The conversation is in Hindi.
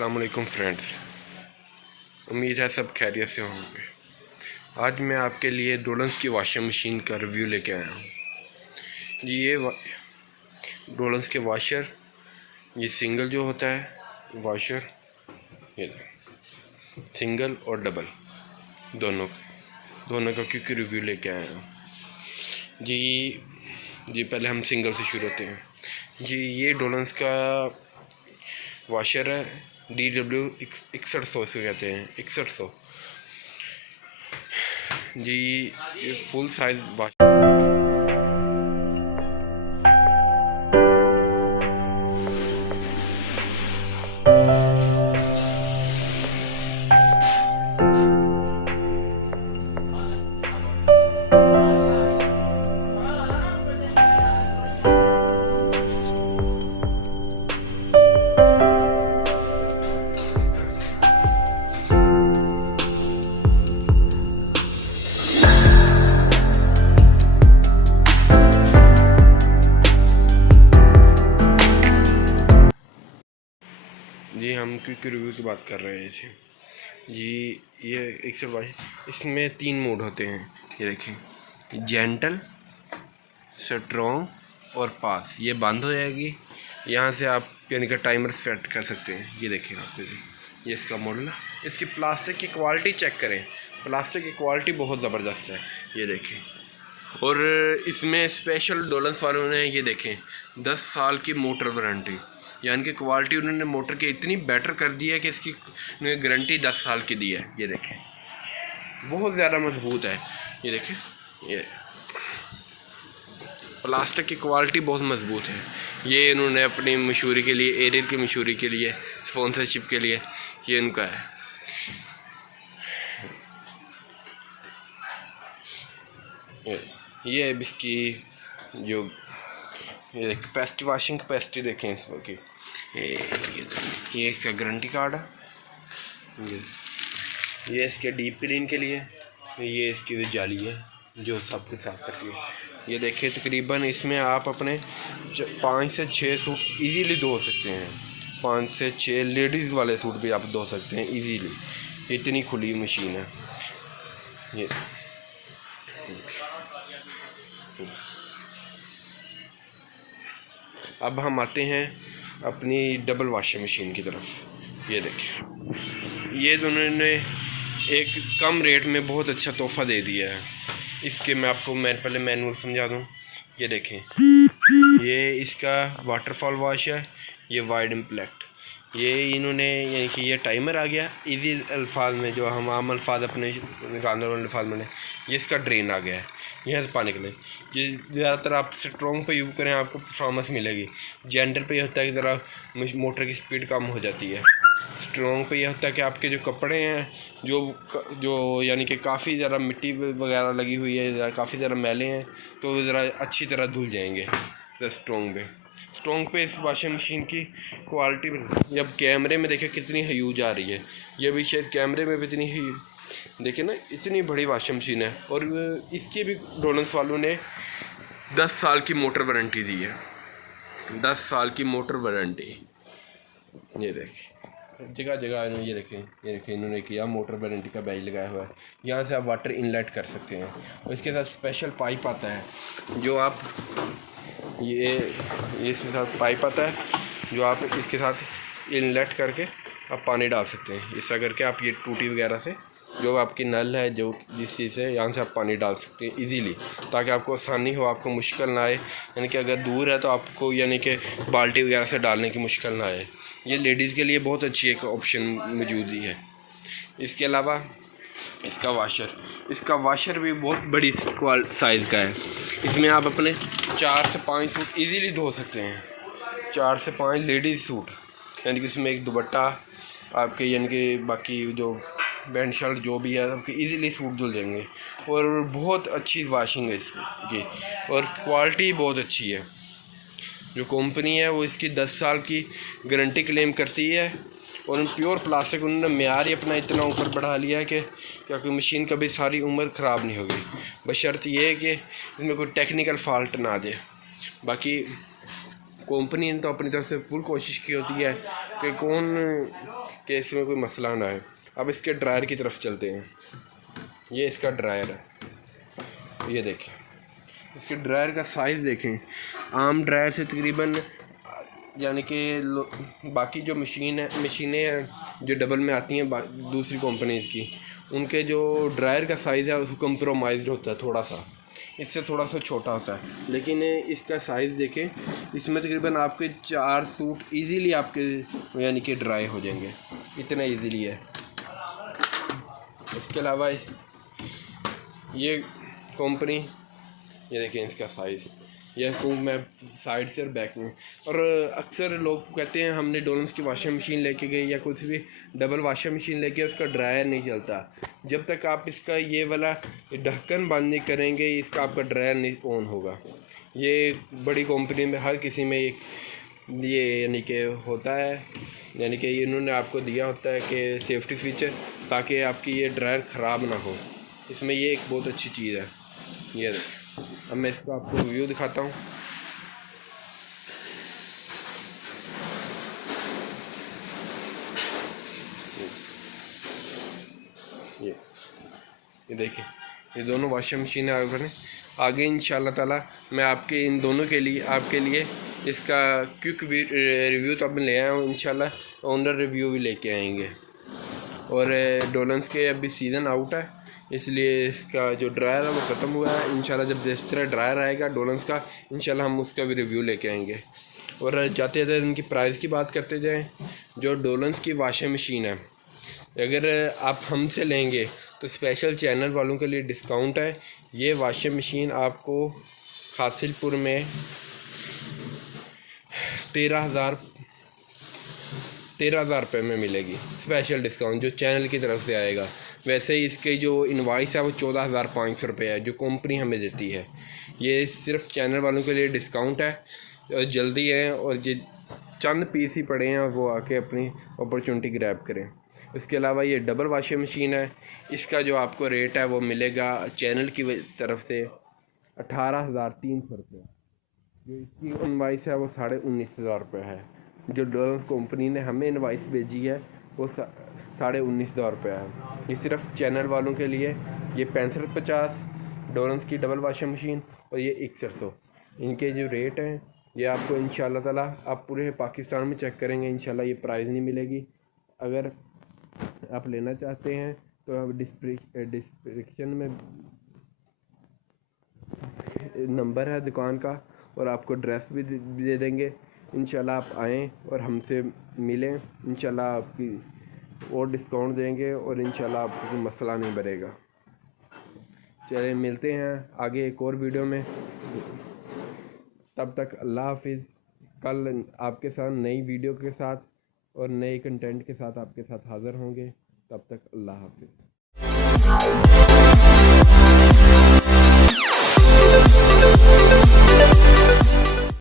अस्सलाम वालेकुम फ्रेंड्स, उम्मीद है सब खैरियत से होंगे। आज मैं आपके लिए डोलन्स की वॉशिंग मशीन का रिव्यू लेके आया हूँ जी। ये डोलन्स के वाशर, ये सिंगल जो होता है वाशर, ये सिंगल और डबल दोनों का क्योंकि रिव्यू लेके आया हूँ जी। पहले हम सिंगल से शुरू होते हैं जी। ये डोलन्स का वाशर है, DW 6100 से कहते हैं, 6100 जी। ये फुल साइज वाशर जी। हम क्विक रिव्यू की बात कर रहे थे जी। ये 122, इसमें 3 मोड होते हैं, ये देखें, जेंटल, स्ट्रॉन्ग और पास। ये बंद हो जाएगी, यहाँ से आप यानी कि टाइमर सेट कर सकते हैं। ये देखें आपको जी, ये इसका मॉडल है। इसकी प्लास्टिक की क्वालिटी चेक करें, प्लास्टिक की क्वालिटी बहुत ज़बरदस्त है, ये देखें। और इसमें स्पेशल डोलन्स वालों ने ये देखें 10 साल की मोटर वारंटी, यानी कि क्वालिटी उन्होंने मोटर की इतनी बेटर कर दी है कि इसकी गारंटी 10 साल की दी है। ये देखें, बहुत ज़्यादा मजबूत है। ये देखें, ये प्लास्टिक की क्वालिटी बहुत मजबूत है। ये इन्होंने अपनी मशहूरी के लिए, एरियल की मशहूरी के लिए, स्पॉन्सरशिप के लिए ये इनका है। ये है इसकी जो ये कैपेसिटी, वॉशिंग कैपेसिटी देखें इसकी। ये इसका गारंटी कार्ड है। ये इसके डीप क्लीन के लिए, ये इसकी जाली है जो सब कुछ साफ करती है। ये देखिए, तकरीबन इसमें आप अपने 5 से 6 सूट इजीली धो सकते हैं। 5 से 6 लेडीज़ वाले सूट भी आप धो सकते हैं इजीली, इतनी खुली मशीन है ये। अब हम आते हैं अपनी डबल वॉशिंग मशीन की तरफ। ये देखिए, ये दोनों ने एक कम रेट में बहुत अच्छा तोहफ़ा दे दिया है। इसके मैं आपको पहले मैनुअल समझा दूँ। ये देखें, ये इसका वाटरफॉल वॉश है, ये वाइड इम्पैक्ट। ये इन्होंने यानी कि ये टाइमर आ गया इजी अल्फाज में, जो हम आम अल्फाज अपने निकालने वाले अल्फाज में, ये इसका ड्रेन आ गया है, यहाँ से पानी के लिए। ये ज़्यादातर आप स्ट्रॉन्ग पे यूज़ करें, आपको परफॉर्मेंस मिलेगी। जेंटल पे ये होता है कि ज़रा मोटर की स्पीड कम हो जाती है। स्ट्रॉन्ग पे ये होता है कि आपके जो कपड़े हैं, जो यानी कि काफ़ी ज़रा मिट्टी वगैरह लगी हुई है, काफ़ी ज़रा मैले हैं, तो ज़रा अच्छी तरह धुल जाएंगे स्ट्रॉन्ग पे इस वॉशिंग मशीन की क्वालिटी जब कैमरे में देखें कितनी ह्यूज आ रही है। ये भी शायद कैमरे में भी इतनी ही देखें ना, इतनी बड़ी वॉशिंग मशीन है। और इसकी भी डोलन्स वालों ने 10 साल की मोटर वारंटी दी है, 10 साल की मोटर वारंटी। ये देखें, जगह जगह ये देखें इन्होंने किया मोटर वारंटी का बैज लगाया हुआ है। यहाँ से आप वाटर इनलेट कर सकते हैं, और इसके साथ स्पेशल पाइप आता है जो आप ये इसके साथ पाइप आता है जो आप इसके साथ इनलेट करके आप पानी डाल सकते हैं। इस तरह करके आप ये टूटी वगैरह से, जो आपकी नल है, जो जिस चीज़ से, यहाँ से आप पानी डाल सकते हैं इजीली, ताकि आपको आसानी हो, आपको मुश्किल ना आए। यानी कि अगर दूर है तो आपको यानी कि बाल्टी वगैरह से डालने की मुश्किल ना आए। ये लेडीज़ के लिए बहुत अच्छी एक ऑप्शन मौजूद ही है। इसके अलावा इसका वाशर भी बहुत बड़ी साइज़ का है। इसमें आप अपने 4 से 5 सूट इजीली धो सकते हैं, 4 से 5 लेडीज़ सूट, यानी कि इसमें एक दुपट्टा आपके, यानी कि बाकी जो पैंट शर्ट जो भी है सबके इजीली सूट धुल जाएंगे। और बहुत अच्छी वॉशिंग है इसकी, और क्वालिटी बहुत अच्छी है। जो कंपनी है वो इसकी 10 साल की गारंटी क्लेम करती है, और प्योर प्लास्टिक उन्होंने मेयार ही अपना इतना ऊपर बढ़ा लिया है कि क्योंकि मशीन कभी सारी उम्र ख़राब नहीं होगी, बशर्त ये है कि इसमें कोई टेक्निकल फॉल्ट ना दे। बाकी कंपनी ने तो अपनी तरफ से फुल कोशिश की होती है कि कौन के इसमें कोई मसला ना है। अब इसके ड्रायर की तरफ चलते हैं। ये इसका ड्रायर है, ये देखें इसके ड्रायर का साइज़ देखें। आम ड्रायर से तकरीबन यानी कि बाकी जो मशीनें हैं जो डबल में आती हैं दूसरी कंपनीज़ की, उनके जो ड्रायर का साइज़ है उसको कंप्रोमाइज़ होता है, थोड़ा सा इससे थोड़ा सा छोटा होता है। लेकिन इसका साइज़ देखें, इसमें तकरीबन आपके 4 सूट इजीली आपके यानी कि ड्राई हो जाएंगे, इतना इजीली है। इसके अलावा ये कंपनी, ये देखें इसका साइज़, यह कहूँ मैं साइड से और बैक में। और अक्सर लोग कहते हैं हमने डोलन्स की वॉशिंग मशीन लेके गए या कुछ भी डबल वॉशिंग मशीन लेके, उसका ड्रायर नहीं चलता। जब तक आप इसका ये वाला ढक्कन बंद नहीं करेंगे, इसका आपका ड्रायर नहीं ऑन होगा। ये बड़ी कंपनी में हर किसी में ये यानी कि होता है, यानी कि इन्होंने आपको दिया होता है कि सेफ्टी फीचर, ताकि आपकी ये ड्रायर ख़राब ना हो। इसमें ये एक बहुत अच्छी चीज़ है। ये अब मैं इसको आपको रिव्यू दिखाता हूँ। ये देखिए, ये दोनों वॉशिंग मशीन आगे इंशाल्लाह ताला मैं आपके इन दोनों के लिए आपके लिए इसका क्विक रिव्यू तो अब ले आया हूँ। इंशाल्लाह ओनर रिव्यू भी लेके आएंगे। और डोलन्स के अभी सीज़न आउट है, इसलिए इसका जो ड्रायर है वो ख़त्म हुआ है। इंशाल्लाह जब जिस तरह ड्रायर आएगा डोलन्स का, इंशाल्लाह हम उसका भी रिव्यू लेके आएंगे। और जाते जाते इनकी प्राइस की बात करते जाएं। जो डोलन्स की वॉशिंग मशीन है, अगर आप हमसे लेंगे तो स्पेशल चैनल वालों के लिए डिस्काउंट है। ये वॉशिंग मशीन आपको हासिलपुर में 13,000 रुपये में मिलेगी, स्पेशल डिस्काउंट जो चैनल की तरफ से आएगा। वैसे ही इसके जो इनवाइस है वो 14,500 रुपये है जो कंपनी हमें देती है। ये सिर्फ चैनल वालों के लिए डिस्काउंट है, और जल्दी है, और ये चंद पीस ही पड़े हैं, वो आके अपनी अपॉर्चुनिटी ग्रैब करें। इसके अलावा ये डबल वॉशिंग मशीन है, इसका जो आपको रेट है वो मिलेगा चैनल की तरफ से 18,300 रुपये। जो इसकी इनवाइस है वो 19,500 रुपये है। जो डोलन्स कंपनी ने हमें इनवाइस भेजी है वो 19,500 रुपये है। ये सिर्फ चैनल वालों के लिए। ये 6550 डोलन्स की डबल वॉशिंग मशीन, और ये 6100। इनके जो रेट हैं ये आपको इंशाल्लाह ताला आप पूरे पाकिस्तान में चेक करेंगे, इंशाल्लाह ये प्राइस नहीं मिलेगी। अगर आप लेना चाहते हैं तो आप डिस्क्रिप्शन में नंबर है दुकान का, और आपको एड्रेस भी दे देंगे। इंशाल्लाह आप आएँ और हमसे मिलें, इंशाल्लाह आपकी और डिस्काउंट देंगे, और इंशाल्लाह आपको कोई मसला नहीं बनेगा। चलिए मिलते हैं आगे एक और वीडियो में, तब तक अल्लाह हाफिज़। कल आपके साथ नई वीडियो के साथ और नए कंटेंट के साथ आपके साथ हाज़िर होंगे। तब तक अल्लाह हाफिज़।